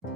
Hey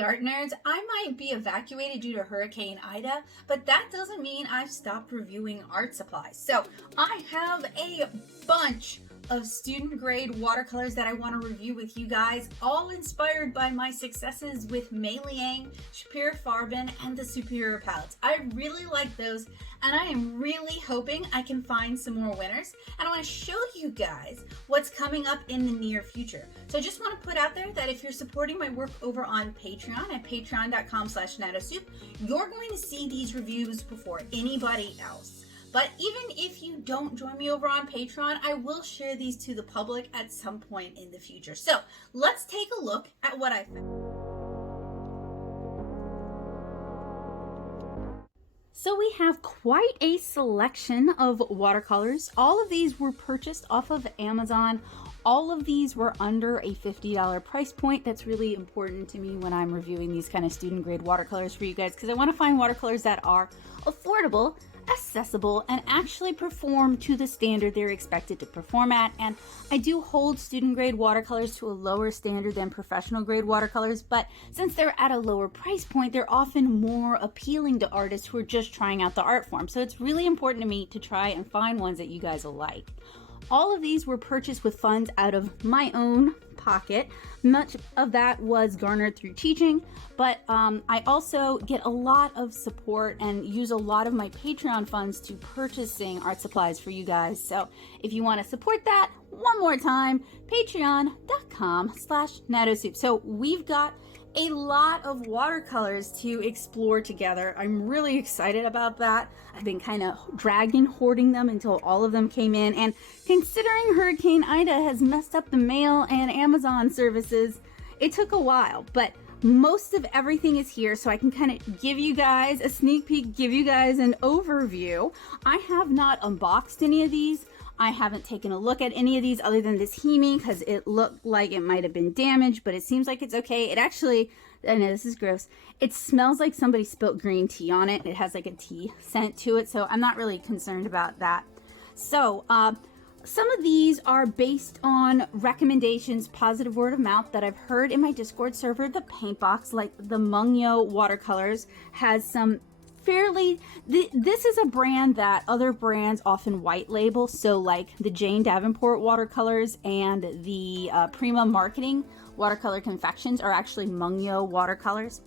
art nerds, I might be evacuated due to Hurricane Ida, but that doesn't mean I've stopped reviewing art supplies. So I have a bunch of student grade watercolors that I want to review with you guys, all inspired by my successes with Mei Liang, Shapiro Farben, and the Superior palettes. I really like those, and I am really hoping I can find some more winners, and I want to show you guys what's coming up in the near future. So I just want to put out there that if you're supporting my work over on Patreon at patreon.com/natosoup, you're going to see these reviews before anybody else. But even if you don't join me over on Patreon, I will share these to the public at some point in the future. So let's take a look at what I found. So we have quite a selection of watercolors. All of these were purchased off of Amazon. All of these were under a $50 price point. That's really important to me when I'm reviewing these kind of student grade watercolors for you guys, because I want to find watercolors that are affordable, accessible, and actually perform to the standard they're expected to perform at. And I do hold student grade watercolors to a lower standard than professional grade watercolors, but since they're at a lower price point, they're often more appealing to artists who are just trying out the art form. So it's really important to me to try and find ones that you guys will like. All of these were purchased with funds out of my own pocket. Much of that was garnered through teaching, but I also get a lot of support and use a lot of my Patreon funds to purchasing art supplies for you guys. So if you want to support that, one more time, patreon.com/natosoup. So we've got a lot of watercolors to explore together. I'm really excited about that. I've been kind of hoarding them until all of them came in. And considering Hurricane Ida has messed up the mail and Amazon services, it took a while, but most of everything is here, so I can kind of give you guys a sneak peek, give you guys an overview. I have not unboxed any of these. I haven't taken a look at any of these other than this Hemi because it looked like it might have been damaged, but it seems like it's okay. It actually, I know this is gross, it smells like somebody spilt green tea on it. It has like a tea scent to it, so I'm not really concerned about that. So some of these are based on recommendations, positive word of mouth that I've heard in my Discord server. The paint box, like the Mungyo watercolors, has some fairly, this is a brand that other brands often white label. So like the Jane Davenport watercolors and the Prima Marketing watercolor confections are actually Mungyo watercolors.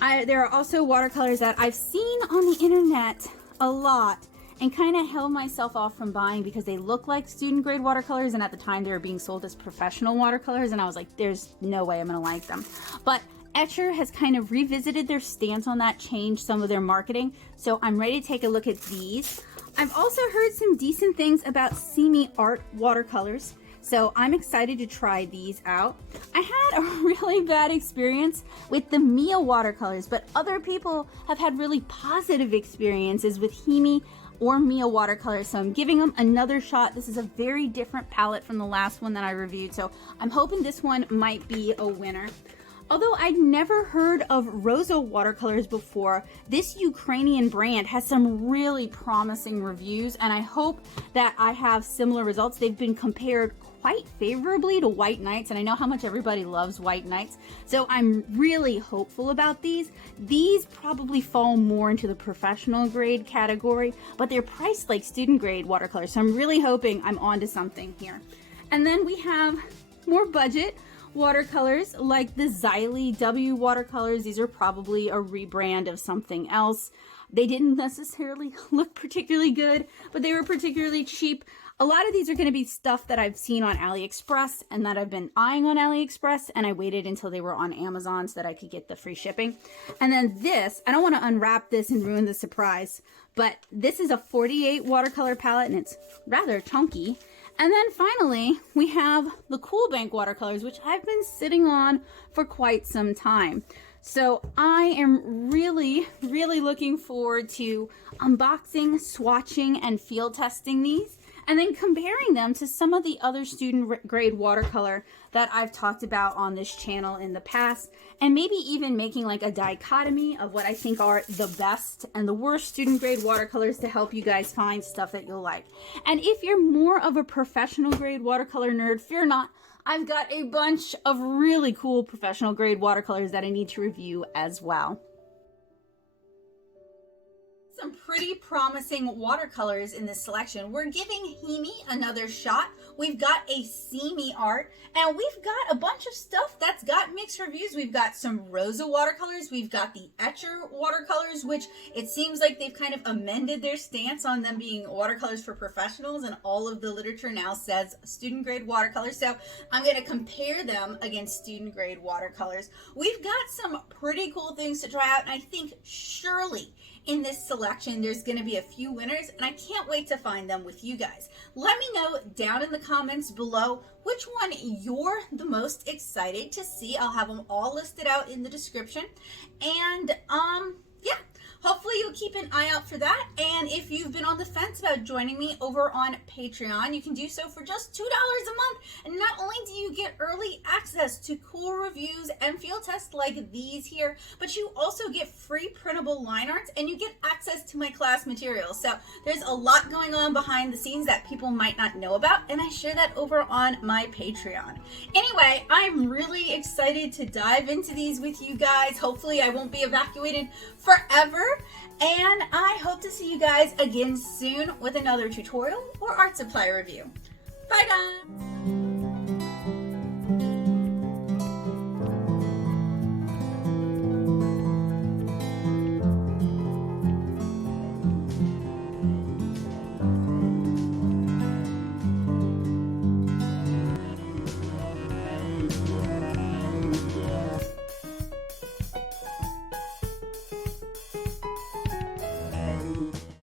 There are also watercolors that I've seen on the internet a lot and kind of held myself off from buying because they look like student grade watercolors, and at the time they were being sold as professional watercolors, and I was like, there's no way I'm gonna like them. But Etcher has kind of revisited their stance on that, changed some of their marketing, so I'm ready to take a look at these. I've also heard some decent things about Simi Art watercolors, so I'm excited to try these out. I had a really bad experience with the Mia watercolors, but other people have had really positive experiences with Hemi or Mia watercolors, so I'm giving them another shot. This is a very different palette from the last one that I reviewed, so I'm hoping this one might be a winner. Although I'd never heard of Rosa watercolors before, this Ukrainian brand has some really promising reviews, and I hope that I have similar results. They've been compared quite favorably to White Nights, and I know how much everybody loves White Nights, so I'm really hopeful about these. These probably fall more into the professional grade category, but they're priced like student grade watercolors, so I'm really hoping I'm onto something here. And then we have more budget watercolors like the Xylee W watercolors. These are probably a rebrand of something else. They didn't necessarily look particularly good, but they were particularly cheap. A lot of these are going to be stuff that I've seen on AliExpress and that I've been eyeing on AliExpress, and I waited until they were on Amazon so that I could get the free shipping. And then this, I don't want to unwrap this and ruin the surprise, but this is a 48 watercolor palette and it's rather chunky. And then finally, we have the Cool Bank watercolors, which I've been sitting on for quite some time. So I am really, really looking forward to unboxing, swatching, and field testing these. and then comparing them to some of the other student grade watercolor that I've talked about on this channel in the past, and maybe even making like a dichotomy of what I think are the best and the worst student grade watercolors to help you guys find stuff that you'll like. And if you're more of a professional grade watercolor nerd, fear not, I've got a bunch of really cool professional grade watercolors that I need to review as well. Some pretty promising watercolors in this selection. We're giving Himi another shot. We've got a Seamy art, and we've got a bunch of stuff that's got mixed reviews. We've got some Rosa watercolors. We've got the Etcher watercolors, which it seems like they've kind of amended their stance on them being watercolors for professionals, and all of the literature now says student grade watercolors. So I'm going to compare them against student grade watercolors. We've got some pretty cool things to try out, and I think surely in this selection there's going to be a few winners, and I can't wait to find them with you guys. Let me know down in the comments below which one you're the most excited to see. I'll have them all listed out in the description, and yeah, hopefully you'll keep an eye out for that. And if you've been on the fence about joining me over on Patreon, you can do so for just $2 a month. And not only do you get early access to cool reviews and field tests like these here, but you also get free printable line arts, and you get access to my class materials. So there's a lot going on behind the scenes that people might not know about, and I share that over on my Patreon. Anyway, I'm really excited to dive into these with you guys. Hopefully I won't be evacuated forever, and I hope to see you guys again soon with another tutorial or art supply review. Bye guys!